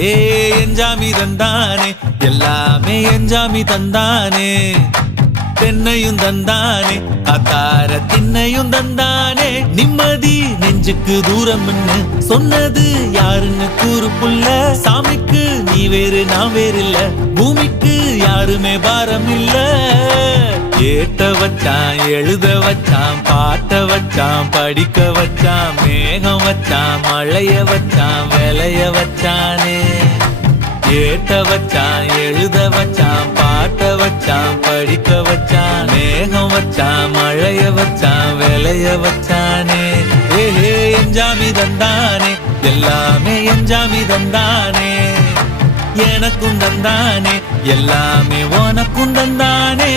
ஏ எஞ்சாமி தந்தானே எல்லாமே எஞ்சாமி தந்தானே தென்னையும் தந்தானே காத்தார திண்ணையும் தந்தானே நிம்மதி நெஞ்சுக்கு தூரம்னு சொன்னது யாருன்னு கூறு புள்ள சாமிக்கு நீ வேறு நான் வேறு இல்ல பூமிக்கு யாருமே பாரம் இல்ல ஏட்ட வச்சான் எழுத வச்சான் பாட்ட வச்சான் படிக்க வச்சான் மேகம் வச்சான் மழைய வச்சான் விளைய வச்சானே ஏட்ட வச்சான் எழுத வச்சான் பாட்ட வச்சான் படிக்க வச்சான் மேகம் வச்சான் மழைய வச்சான் விளைய வச்சானே ஏஹே எஞ்சாமி தந்தானே எல்லாமே எஞ்சாமி தந்தானே எனக்கும் தந்தானே எல்லாமே உனக்கும் தந்தானே